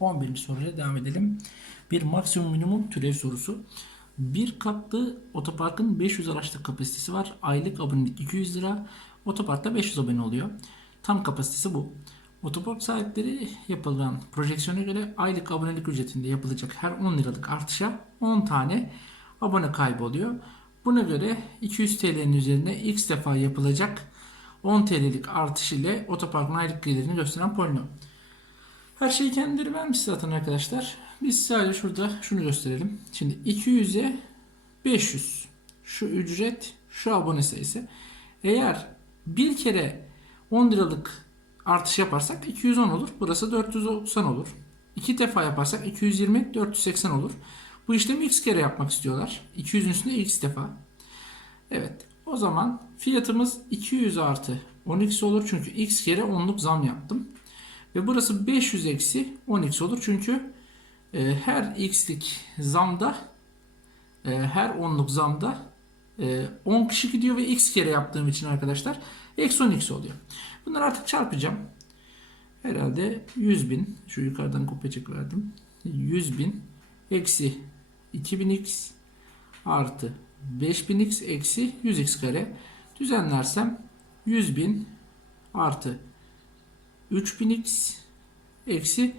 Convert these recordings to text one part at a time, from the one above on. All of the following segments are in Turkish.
11. soruyla devam edelim. Bir maksimum minimum türev sorusu. Bir katlı otoparkın 500 araçlık kapasitesi var. Aylık abonelik 200 lira. Otoparkta 500 abone oluyor. Tam kapasitesi bu. Otopark sahipleri yapılan projeksiyona göre aylık abonelik ücretinde yapılacak her 10 liralık artışa 10 tane abone kaybı oluyor. Buna göre 200 TL'nin üzerine x defa yapılacak 10 TL'lik artış ile otoparkın aylık gelirini gösteren polinom. Her şeyi kendileri vermiş zaten arkadaşlar. Biz sadece şurada şunu gösterelim. Şimdi 200'e 500. Şu ücret, şu abone sayısı. Eğer bir kere 10 liralık artış yaparsak 210 olur. Burası 490 olur. İki defa yaparsak 220, 480 olur. Bu işlemi x kere yapmak istiyorlar. 200'ün üstünde x defa. Evet. O zaman fiyatımız 200 artı 10x olur. Çünkü x kere 10'luk zam yaptım. Ve burası 500 eksi 10x olur. Çünkü e, her x'lik zamda e, her 10'luk zamda e, 10 kişi gidiyor ve x kere yaptığım için arkadaşlar eksi 10x oluyor. Bunları artık çarpacağım. Herhalde 100 bin. Şu yukarıdan kopyacık verdim. 100 bin eksi 2000x artı 5000x eksi 100x kare. Düzenlersem 100 bin artı 3000x eksi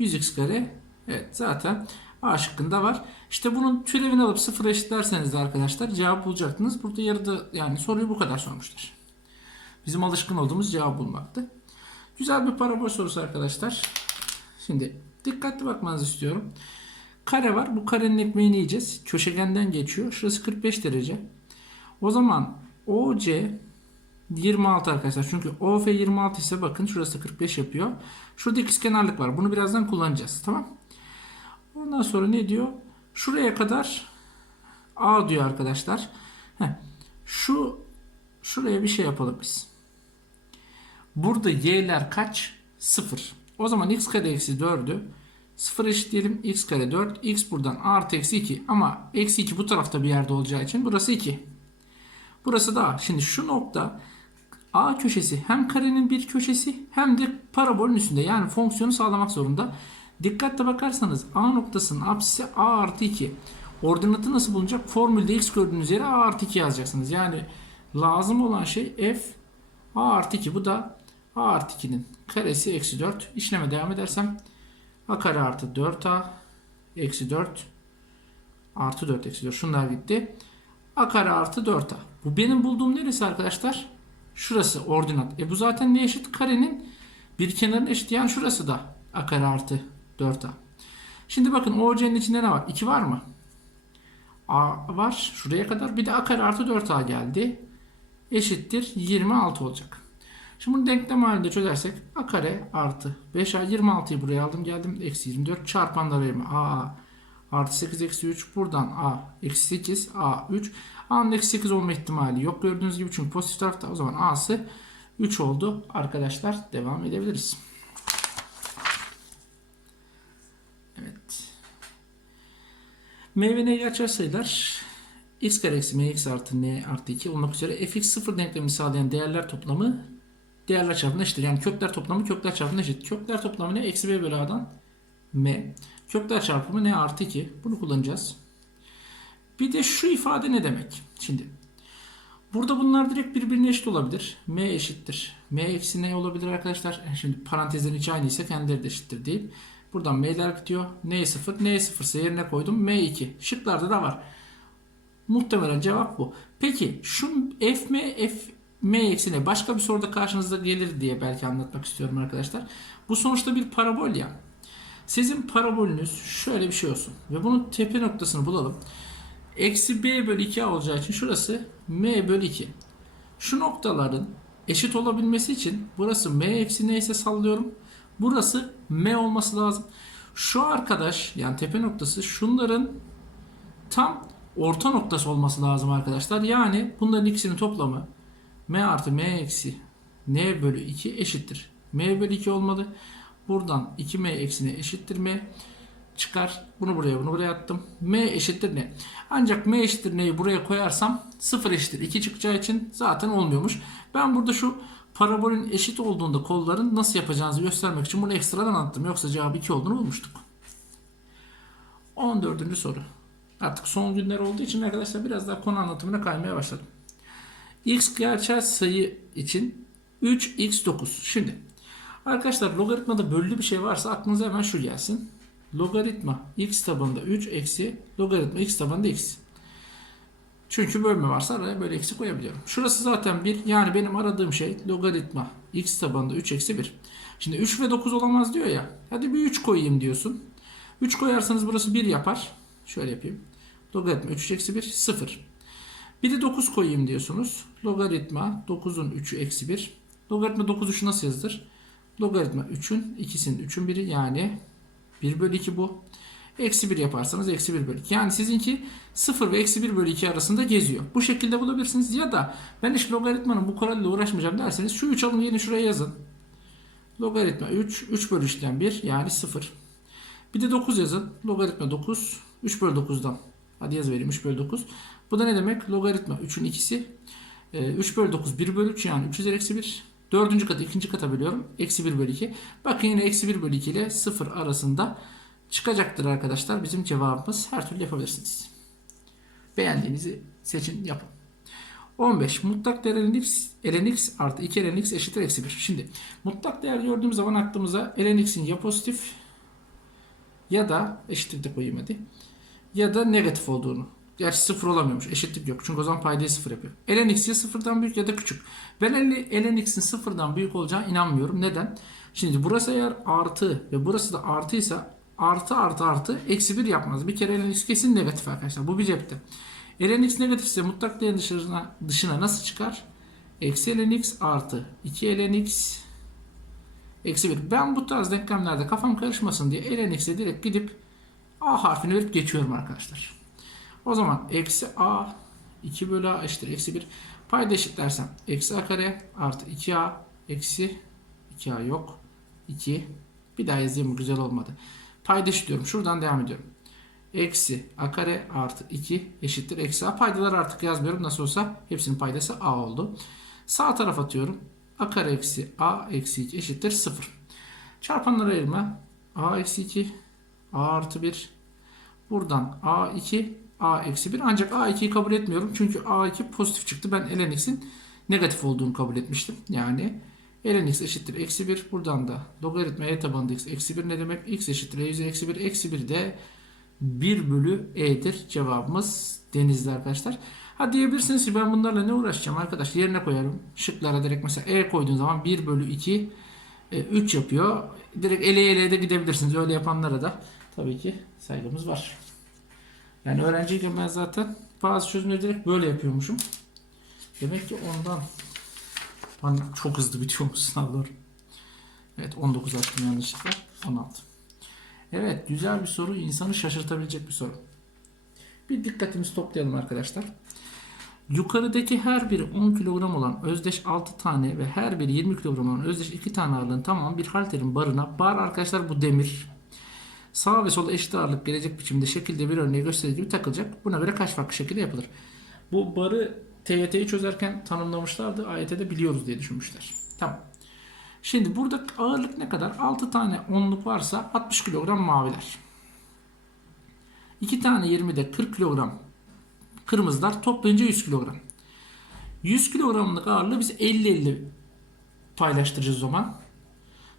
100x kare. Evet zaten A şıkkında var. İşte bunun türevini alıp sıfıra eşitlerseniz de arkadaşlar cevap bulacaktınız. Burada yarıda yani soruyu bu kadar sormuşlar. Bizim alışkın olduğumuz cevap bulmaktı. Güzel bir parabol sorusu arkadaşlar. Şimdi dikkatli bakmanızı istiyorum. Kare var. Bu karenin ekmeğini yiyeceğiz. Köşegenden geçiyor. Şurası 45 derece. O zaman OC 26 arkadaşlar. Çünkü OF 26 ise bakın şurası 45 yapıyor. Şurada ikizkenarlık var. Bunu birazdan kullanacağız. Tamam. Ondan sonra ne diyor? Şuraya kadar A diyor arkadaşlar. Heh. Şu şuraya bir şey yapalım biz. Burada y'ler kaç? 0. O zaman x kare eksi 4'ü 0 eşitleyelim. x kare 4. x buradan artı eksi 2. Ama eksi 2 bu tarafta bir yerde olacağı için burası 2. Burası da A. Şimdi şu nokta A köşesi hem karenin bir köşesi hem de parabolün üstünde. Yani fonksiyonu sağlamak zorunda. Dikkatle bakarsanız A noktasının apsisi A artı 2. Ordinatı nasıl bulunacak? Formülde x gördüğünüz yere A artı 2 yazacaksınız. Yani lazım olan şey f A artı 2. Bu da A artı 2'nin karesi eksi 4. İşleme devam edersem A kare artı 4A eksi 4 artı 4 eksi 4. Şunlar gitti. A kare artı 4A. Bu benim bulduğum neresi arkadaşlar? Şurası ordinat. E bu zaten ne eşit? Karenin bir kenarına eşit. Yani şurası da A kare artı 4A. Şimdi bakın OC'nin içinde ne var? 2 var mı? A var. Şuraya kadar. Bir de A kare artı 4A geldi. Eşittir 26 olacak. Şimdi bunu denklem halinde çözersek A kare artı 5A 26'yı buraya aldım geldim. Eksi 24 çarpanlar verimi A artı 8 eksi 3 buradan A eksi 8 A 3 A'nın eksi 8 olma ihtimali yok gördüğünüz gibi çünkü pozitif tarafta o zaman A'sı 3 oldu. Arkadaşlar devam edebiliriz. Evet. M ve N'yi açar sayılar x kare eksi mx artı n artı 2 olmak üzere fx sıfır denklemini sağlayan değerler toplamı değerler çarpımına eşittir. Yani kökler toplamı kökler çarpımına eşit. Kökler toplamı ne? Eksi b bölü a'dan m. Kökler çarpımı ne? Artı 2. Bunu kullanacağız. Bir de şu ifade ne demek? Şimdi burada bunlar direkt birbirine eşit olabilir. m eşittir. m eksi ne olabilir arkadaşlar? Şimdi parantezlerin içi aynı ise kendileri de eşittir değil. Buradan m'ler bitiyor. n 0. n 0 ise yerine koydum. m 2. Şıklarda da var. Muhtemelen cevap bu. Peki şu f m f m eksine başka bir soruda karşınıza gelir diye belki anlatmak istiyorum arkadaşlar. Bu sonuçta bir parabol ya. Sizin parabolünüz şöyle bir şey olsun. Ve bunun tepe noktasını bulalım. Eksi b bölü 2 olacağı için şurası m bölü 2. Şu noktaların eşit olabilmesi için burası m eksi neyse sallıyorum. Burası m olması lazım. Şu arkadaş yani tepe noktası şunların tam orta noktası olması lazım arkadaşlar. Yani bunların ikisinin toplamı m artı m eksi n bölü 2 eşittir. m bölü 2 olmalı. Buradan 2m eksine eşittir m çıkar. Bunu buraya bunu buraya attım. m eşittir ne? Ancak m eşittir neyi buraya koyarsam 0 eşittir 2 çıkacağı için zaten olmuyormuş. Ben burada şu Parabolün eşit olduğunda kolların nasıl yapacağınızı göstermek için bunu ekstradan anlattım. Yoksa cevabı 2 olduğunu bulmuştuk. 14. soru. Artık son günler olduğu için arkadaşlar biraz daha konu anlatımına kaymaya başladım. X gerçel sayı için 3x9. Şimdi arkadaşlar logaritmada böllü bir şey varsa aklınıza hemen şu gelsin. Logaritma x tabanında 3 eksi logaritma x tabanında x. Çünkü bölme varsa araya böyle eksi koyabiliyorum. Şurası zaten 1. Yani benim aradığım şey logaritma x tabanında 3 eksi 1. Şimdi 3 ve 9 olamaz diyor ya. Hadi bir 3 koyayım diyorsun. 3 koyarsanız burası 1 yapar. Şöyle yapayım. Logaritma 3 eksi 1 0. Bir de 9 koyayım diyorsunuz. Logaritma 9'un 3'ü eksi 1. Logaritma 9'u şu nasıl yazılır? Logaritma 3'ün ikisinin 3'ün biri yani 1 bölü 2 bu. Eksi 1 yaparsanız eksi 1 bölü 2. Yani sizinki 0 ve eksi 1 bölü 2 arasında geziyor. Bu şekilde bulabilirsiniz. Ya da ben hiç logaritmanın bu kuralıyla uğraşmayacağım derseniz şu 3 alın yeni şuraya yazın. Logaritma 3, 3 bölü 3'ten 1 yani 0. Bir de 9 yazın. Logaritma 9, 3 bölü 9'dan. Hadi yaz vereyim 3 bölü 9. Bu da ne demek? Logaritma 3'ün ikisi. 3 bölü 9 1 bölü 3 yani 3 üzeri eksi 1. Dördüncü katı ikinci kata bölüyorum. Eksi 1 bölü 2. Bakın yine eksi 1 bölü 2 ile 0 arasında çıkacaktır arkadaşlar. Bizim cevabımız her türlü yapabilirsiniz. Beğendiğinizi seçin yapın. 15. Mutlak değer ln x, ln x artı 2 ln x eşittir eksi 1. Şimdi mutlak değer gördüğümüz zaman aklımıza ln x'in ya pozitif ya da eşitlik de koyayım hadi. Ya da negatif olduğunu. Gerçi sıfır olamıyormuş. Eşitlik yok. Çünkü o zaman paydayı sıfır yapıyor. ln x ya sıfırdan büyük ya da küçük. Ben ln x'in sıfırdan büyük olacağına inanmıyorum. Neden? Şimdi burası eğer artı ve burası da artıysa artı artı artı eksi 1 yapmaz. Bir kere ln x kesin negatif arkadaşlar. Bu bir cepte. ln x negatifse mutlak değerin dışına, dışına nasıl çıkar? Eksi ln x artı 2 ln x eksi 1. Ben bu tarz denklemlerde kafam karışmasın diye ln x'e direkt gidip a harfini verip geçiyorum arkadaşlar. O zaman eksi a 2 bölü a eşittir eksi 1. Payda eşitlersem eksi a kare artı 2a eksi 2a yok. 2 bir daha yazayım güzel olmadı. Payda eşitliyorum. Şuradan devam ediyorum. Eksi a kare artı 2 eşittir eksi a. Paydaları artık yazmıyorum. Nasıl olsa hepsinin paydası a oldu. Sağ taraf atıyorum. a kare eksi a eksi 2 eşittir 0. Çarpanları ayırma. a eksi 2 a artı 1 buradan a2 a eksi 1 ancak a2'yi kabul etmiyorum. Çünkü a2 pozitif çıktı. Ben ln negatif olduğunu kabul etmiştim. Yani ln eşittir eksi 1. Buradan da logaritma e tabanında x eksi 1 ne demek? x eşittir e üzeri eksi 1. Eksi 1 de 1 bölü e'dir. Cevabımız denizli arkadaşlar. Ha diyebilirsiniz ki ben bunlarla ne uğraşacağım arkadaş? Yerine koyarım. Şıklara direkt mesela e koyduğun zaman 1 bölü 2 3 yapıyor. Direkt ele ele de gidebilirsiniz. Öyle yapanlara da tabii ki saygımız var. Yani öğrenciyken ben zaten bazı çözümleri direkt böyle yapıyormuşum. Demek ki ondan hani çok hızlı bitiyormuş sınavlar. Evet 19 attım yanlışlıkla. 16. Evet güzel bir soru. insanı şaşırtabilecek bir soru. Bir dikkatimizi toplayalım arkadaşlar. Yukarıdaki her biri 10 kilogram olan özdeş 6 tane ve her biri 20 kilogram olan özdeş 2 tane ağırlığın tamamı bir halterin barına. Bar arkadaşlar bu demir. Sağ ve sola eşit ağırlık gelecek biçimde şekilde bir örneği gösterdiği gibi takılacak. Buna göre kaç farklı şekilde yapılır? Bu barı TYT'yi çözerken tanımlamışlardı. AYT'de biliyoruz diye düşünmüşler. Tamam. Şimdi burada ağırlık ne kadar? 6 tane onluk varsa 60 kilogram maviler. 2 tane 20'de 40 kilogram kırmızılar toplayınca 100 kilogram. 100 kilogramlık ağırlığı biz 50-50 paylaştıracağız o zaman.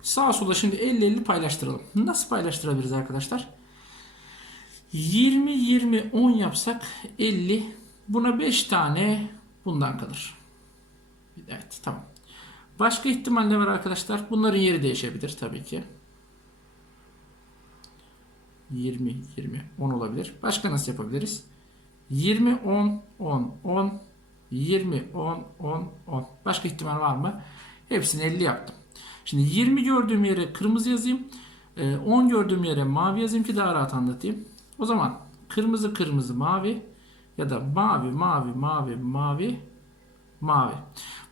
Sağa sola şimdi 50-50 paylaştıralım. Nasıl paylaştırabiliriz arkadaşlar? 20-20-10 yapsak 50. Buna 5 tane bundan kalır. Evet tamam. Başka ihtimal ne var arkadaşlar? Bunların yeri değişebilir tabii ki. 20, 20, 10 olabilir. Başka nasıl yapabiliriz? 20, 10, 10, 10, 20, 10, 10, 10. Başka ihtimal var mı? Hepsini 50 yaptım. Şimdi 20 gördüğüm yere kırmızı yazayım. 10 gördüğüm yere mavi yazayım ki daha rahat anlatayım. O zaman kırmızı kırmızı mavi ya da mavi mavi mavi mavi mavi.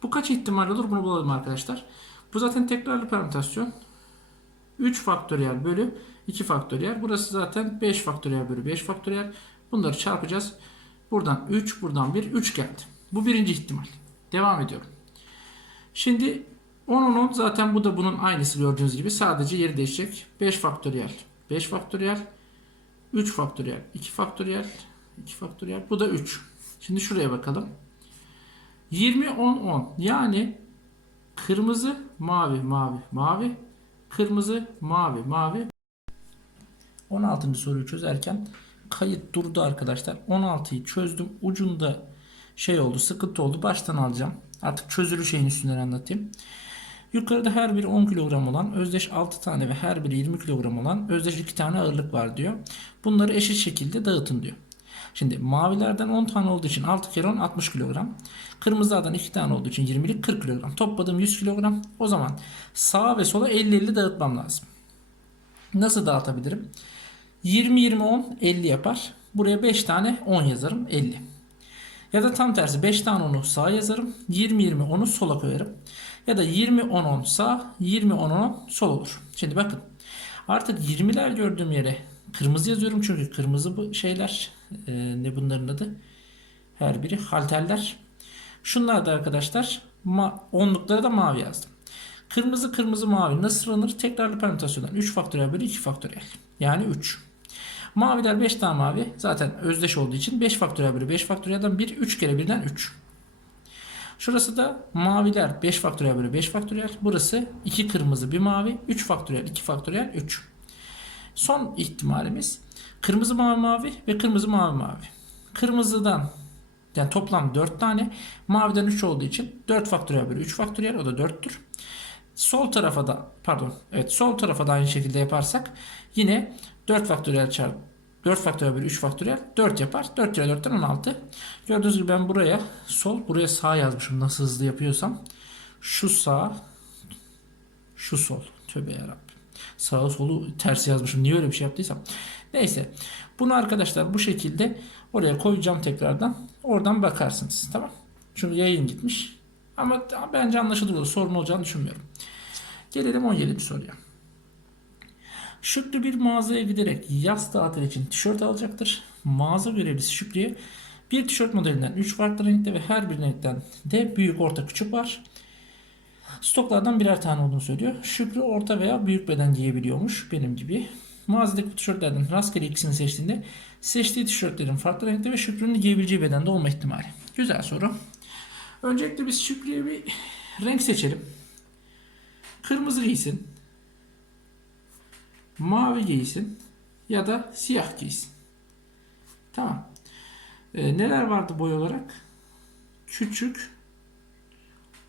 Bu kaç ihtimal olur bunu bulalım arkadaşlar. Bu zaten tekrarlı permütasyon. 3 faktöriyel bölü 2 faktöriyel. Burası zaten 5 faktöriyel bölü 5 faktöriyel. Bunları çarpacağız. Buradan 3, buradan 1, 3 geldi. Bu birinci ihtimal. Devam ediyorum. Şimdi 10 10 10 zaten bu da bunun aynısı gördüğünüz gibi sadece yeri değişecek. 5 faktöriyel 5 faktöriyel 3 faktöriyel 2 faktöriyel 2 faktöriyel bu da 3. Şimdi şuraya bakalım. 20 10 10 yani kırmızı mavi mavi mavi kırmızı mavi mavi 16. soruyu çözerken kayıt durdu arkadaşlar. 16'yı çözdüm. Ucunda şey oldu, sıkıntı oldu. Baştan alacağım. Artık çözülü şeyin üstünden anlatayım. Yukarıda her biri 10 kilogram olan, özdeş 6 tane ve her biri 20 kilogram olan özdeş 2 tane ağırlık var diyor. Bunları eşit şekilde dağıtın diyor. Şimdi mavilerden 10 tane olduğu için 6 kere 10 60 kilogram. Kırmızılardan 2 tane olduğu için 20'lik 40 kilogram. Topladım 100 kilogram. O zaman sağa ve sola 50-50 dağıtmam lazım. Nasıl dağıtabilirim? 20 20 10 50 yapar. Buraya 5 tane 10 yazarım 50. Ya da tam tersi 5 tane 10'u sağa yazarım. 20 20 10'u sola koyarım. Ya da 20 10 10 sağ, 20 10 10 sol olur. Şimdi bakın. Artık 20'ler gördüğüm yere kırmızı yazıyorum çünkü kırmızı bu şeyler e, ne bunların adı? Her biri halterler. Şunlar da arkadaşlar ma- onlukları da mavi yazdım. Kırmızı kırmızı mavi nasıl sıralanır? Tekrarlı permütasyondan 3 faktöriyel bölü 2 faktöriyel. Yani 3. Maviler 5 tane mavi. Zaten özdeş olduğu için 5 faktöriyel bölü 5 faktöriyelden 1 3 kere 1'den 3. Şurası da maviler 5 faktöriyel bölü 5 faktöriyel. Burası 2 kırmızı 1 mavi. 3 faktöriyel 2 faktöriyel 3. Son ihtimalimiz kırmızı mavi mavi ve kırmızı mavi mavi. Kırmızıdan yani toplam 4 tane. Maviden 3 olduğu için 4 faktöriyel bölü 3 faktöriyel o da 4'tür. Sol tarafa da pardon evet sol tarafa da aynı şekilde yaparsak yine 4 faktöriyel çarpı 4 faktöriyel bölü 3 faktöriyel 4 yapar. 4 kere 4'ten 16. Gördüğünüz gibi ben buraya sol buraya sağ yazmışım nasıl hızlı yapıyorsam. Şu sağ şu sol. Tövbe yarabbim. Sağı solu ters yazmışım. Niye öyle bir şey yaptıysam. Neyse. Bunu arkadaşlar bu şekilde oraya koyacağım tekrardan. Oradan bakarsınız. Tamam. Çünkü yayın gitmiş. Ama bence anlaşılır olur. Sorun olacağını düşünmüyorum. Gelelim 17. soruya. Şükrü bir mağazaya giderek yaz tatili için tişört alacaktır. Mağaza görevlisi Şükrü'ye bir tişört modelinden 3 farklı renkte ve her bir renkten de büyük, orta, küçük var. Stoklardan birer tane olduğunu söylüyor. Şükrü orta veya büyük beden giyebiliyormuş benim gibi. Mağazadaki tişörtlerden rastgele ikisini seçtiğinde seçtiği tişörtlerin farklı renkte ve Şükrü'nün giyebileceği bedende olma ihtimali. Güzel soru. Öncelikle biz Şükrü'ye bir renk seçelim. Kırmızı giysin. Mavi giysin. Ya da siyah giysin. Tamam. Ee, neler vardı boy olarak? Küçük,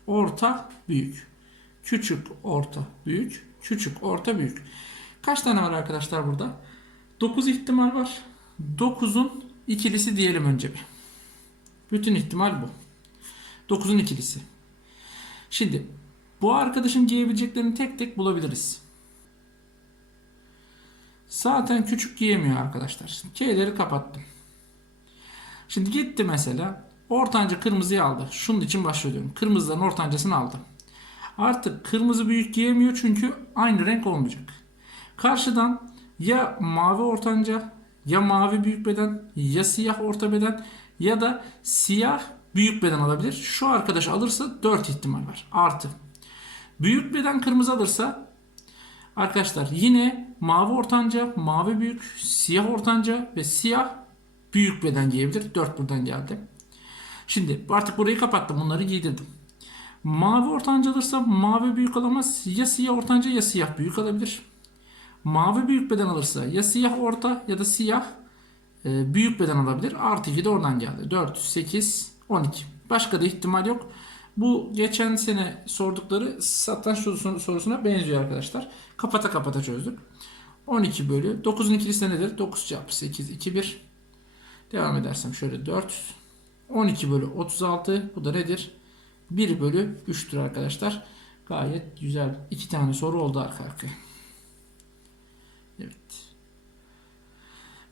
orta, büyük. Küçük, orta, büyük. Küçük, orta, büyük. Kaç tane var arkadaşlar burada? 9 ihtimal var. 9'un ikilisi diyelim önce bir. Bütün ihtimal bu. 9'un ikilisi. Şimdi bu arkadaşın giyebileceklerini tek tek bulabiliriz. Zaten küçük giyemiyor arkadaşlar. K'leri kapattım. Şimdi gitti mesela. Ortanca kırmızıyı aldı. Şunun için başlıyorum. Kırmızıların ortancasını aldı. Artık kırmızı büyük giyemiyor çünkü aynı renk olmayacak. Karşıdan ya mavi ortanca ya mavi büyük beden ya siyah orta beden ya da siyah büyük beden alabilir. Şu arkadaş alırsa 4 ihtimal var. Artı. Büyük beden kırmızı alırsa arkadaşlar yine mavi ortanca, mavi büyük, siyah ortanca ve siyah büyük beden giyebilir. 4 buradan geldi. Şimdi artık burayı kapattım. Bunları giydirdim. Mavi ortanca alırsa mavi büyük alamaz. Ya siyah ortanca ya siyah büyük alabilir. Mavi büyük beden alırsa ya siyah orta ya da siyah e, büyük beden alabilir. Artı 2 de oradan geldi. 4, 8, 12. Başka da ihtimal yok. Bu geçen sene sordukları satranç sorusuna benziyor arkadaşlar. Kapata kapata çözdük. 12 bölü 9'un ikilisi nedir? 9 çarpı 8, 2, 1. Devam edersem şöyle 4. 12 bölü 36. Bu da nedir? 1 bölü 3'tür arkadaşlar. Gayet güzel. iki tane soru oldu arka arkaya.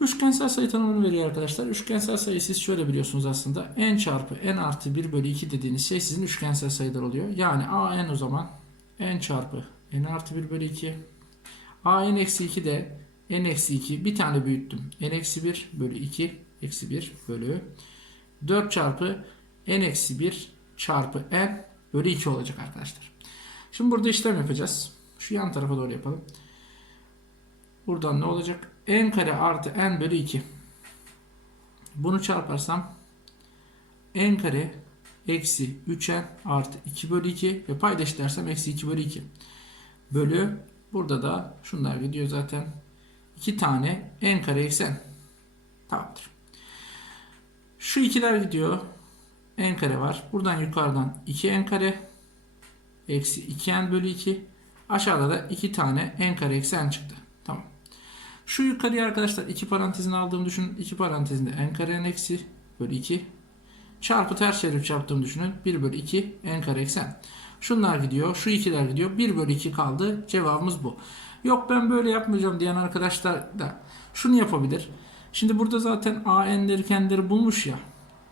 Üçgensel sayı tanımını veriyor arkadaşlar. Üçgensel sayı siz şöyle biliyorsunuz aslında. n çarpı n artı 1 bölü 2 dediğiniz şey sizin üçgensel sayılar oluyor. Yani a n o zaman n çarpı n artı 1 bölü 2. a n eksi 2 de n eksi 2 bir tane büyüttüm. n eksi 1 bölü 2 eksi 1 bölü 4 çarpı n eksi 1 çarpı n bölü 2 olacak arkadaşlar. Şimdi burada işlem yapacağız. Şu yan tarafa doğru yapalım. Buradan ne olacak? n kare artı n bölü 2. Bunu çarparsam n kare eksi 3n artı 2 bölü 2 ve paydaş dersem eksi 2 bölü 2. Bölü burada da şunlar gidiyor zaten. 2 tane n kare eksi n. Tamamdır. Şu ikiler gidiyor. n kare var. Buradan yukarıdan 2n kare eksi 2n bölü 2. Aşağıda da 2 tane n kare eksi n çıktı. Tamam. Şu yukarıya arkadaşlar iki parantezini aldığımı düşünün. İki parantezinde n kare n eksi bölü 2 çarpı ters çevirip çarptığımı düşünün. 1 bölü 2 n kare eksi n. Şunlar gidiyor. Şu ikiler gidiyor. 1 bölü 2 kaldı. Cevabımız bu. Yok ben böyle yapmayacağım diyen arkadaşlar da şunu yapabilir. Şimdi burada zaten a n'leri kendileri bulmuş ya.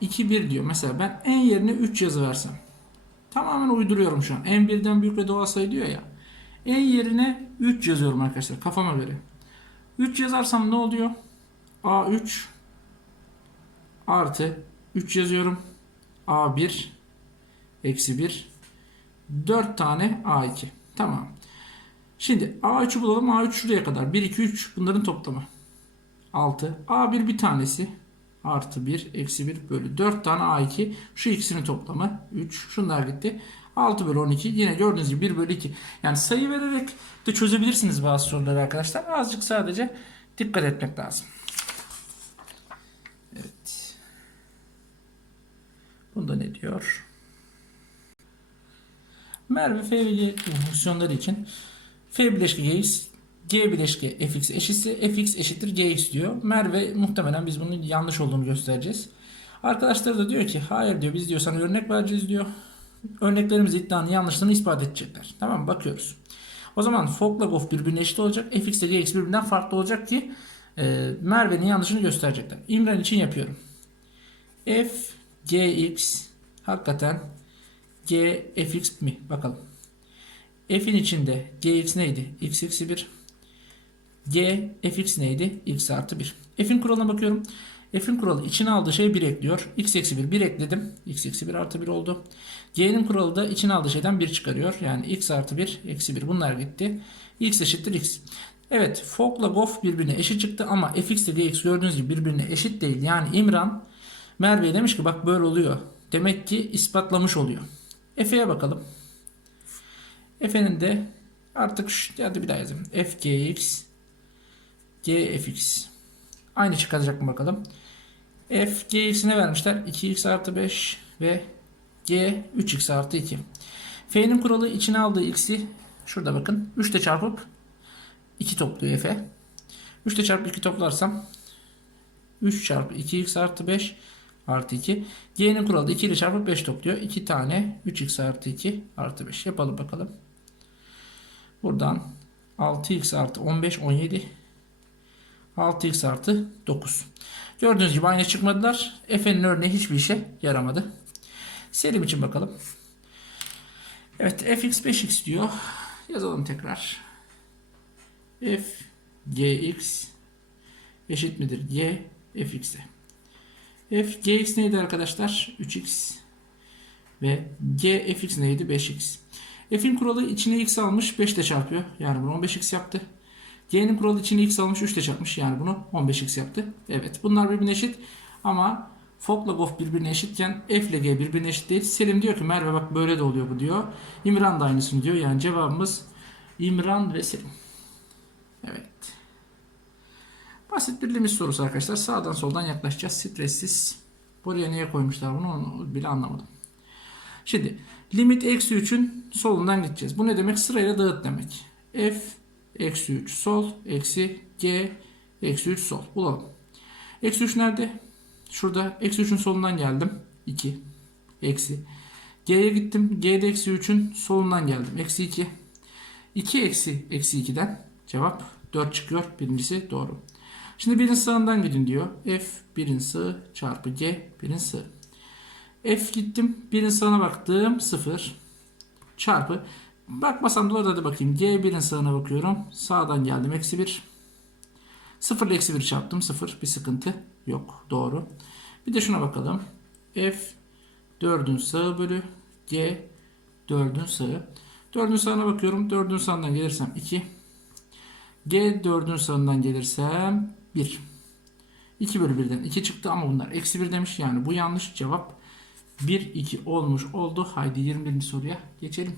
2 1 diyor. Mesela ben n yerine 3 yazı versem. Tamamen uyduruyorum şu an. n birden büyük ve doğal sayı diyor ya. n yerine 3 yazıyorum arkadaşlar kafama göre. 3 yazarsam ne oluyor? A3 artı 3 yazıyorum. A1 eksi 1 4 tane A2. Tamam. Şimdi A3'ü bulalım. A3 şuraya kadar. 1, 2, 3 bunların toplamı. 6. A1 bir tanesi. Artı 1, eksi 1 bölü 4 tane A2. Şu ikisinin toplamı 3. Şunlar gitti. 6 bölü 12. Yine gördüğünüz gibi 1 bölü 2. Yani sayı vererek de çözebilirsiniz bazı soruları arkadaşlar. Azıcık sadece dikkat etmek lazım. Evet. Bunda ne diyor? Merve F ve G fonksiyonları için F bileşke Gx G bileşke fx eşitse fx eşittir gx diyor. Merve muhtemelen biz bunun yanlış olduğunu göstereceğiz. Arkadaşlar da diyor ki hayır diyor biz diyor sana örnek vereceğiz diyor. Örneklerimiz iddianın yanlışlığını ispat edecekler. Tamam mı? Bakıyoruz. O zaman Fogla Goff birbirine eşit olacak. fx ile gx birbirinden farklı olacak ki e, Merve'nin yanlışını gösterecekler. İmren için yapıyorum. f gx hakikaten g fx mi? Bakalım. f'in içinde gx neydi? x eksi 1 g fx neydi? x artı 1. F'in kuralına bakıyorum. F'in kuralı içine aldığı şey 1 ekliyor. x eksi 1 1 ekledim. x eksi 1 artı 1 oldu. G'nin kuralı da içine aldığı şeyden 1 çıkarıyor. Yani x artı 1 eksi 1 bunlar gitti. x eşittir x. Evet Fogg'la Goff birbirine eşit çıktı ama fx ile gx gördüğünüz gibi birbirine eşit değil. Yani İmran Merve'ye demiş ki bak böyle oluyor. Demek ki ispatlamış oluyor. F'ye bakalım. F'nin de artık şu, hadi bir daha yazayım. f gx g fx. Aynı çıkacak mı bakalım. F gx'ine vermişler. 2x artı 5 ve g 3x artı 2. F'nin kuralı içine aldığı x'i şurada bakın. 3 ile çarpıp 2 topluyor f. 3 ile çarpıp 2 toplarsam 3 çarpı 2x artı 5 artı 2. G'nin kuralı da 2 ile çarpıp 5 topluyor. 2 tane 3x artı 2 artı 5. Yapalım bakalım. Buradan 6x artı 15 17 6x artı 9. Gördüğünüz gibi aynı çıkmadılar. F'nin örneği hiçbir işe yaramadı. Selim için bakalım. Evet fx 5x diyor. Yazalım tekrar. f gx eşit midir g fx'e. f gx neydi arkadaşlar? 3x ve g fx neydi? 5x. F'in kuralı içine x almış 5 ile çarpıyor. Yani bunu 15x yaptı. G'nin kuralı içine x almış 3 ile çarpmış. Yani bunu 15x yaptı. Evet bunlar birbirine eşit. Ama Fog'la Goff birbirine eşitken F ile G birbirine eşit değil. Selim diyor ki Merve bak böyle de oluyor bu diyor. İmran da aynısını diyor. Yani cevabımız İmran ve Selim. Evet. Basit bir limit sorusu arkadaşlar. Sağdan soldan yaklaşacağız. Stressiz. Buraya niye koymuşlar bunu onu bile anlamadım. Şimdi limit eksi 3'ün solundan gideceğiz. Bu ne demek? Sırayla dağıt demek. F eksi 3 sol eksi G eksi 3 sol. Bulalım. Eksi 3 nerede? Şurada eksi 3'ün solundan geldim. 2 eksi. G'ye gittim. G'de eksi 3'ün solundan geldim. Eksi 2. 2 eksi eksi 2'den cevap 4 çıkıyor. Birincisi doğru. Şimdi birin sağından gidin diyor. F birin sağı çarpı G birin sağı. F gittim. Birin sağına baktım. 0 çarpı. Bakmasam da orada da bakayım. G birin sağına bakıyorum. Sağdan geldim. Eksi 1. 0 ile eksi 1 çarptım. 0. Bir sıkıntı yok. Doğru. Bir de şuna bakalım. F 4'ün sağı bölü G 4'ün sağı. Dördüncü sağına bakıyorum. Dördüncü sağından gelirsem 2. G dördüncü sağından gelirsem 1. 2 bölü 1'den 2 çıktı ama bunlar eksi 1 demiş. Yani bu yanlış cevap 1, 2 olmuş oldu. Haydi 21. soruya geçelim.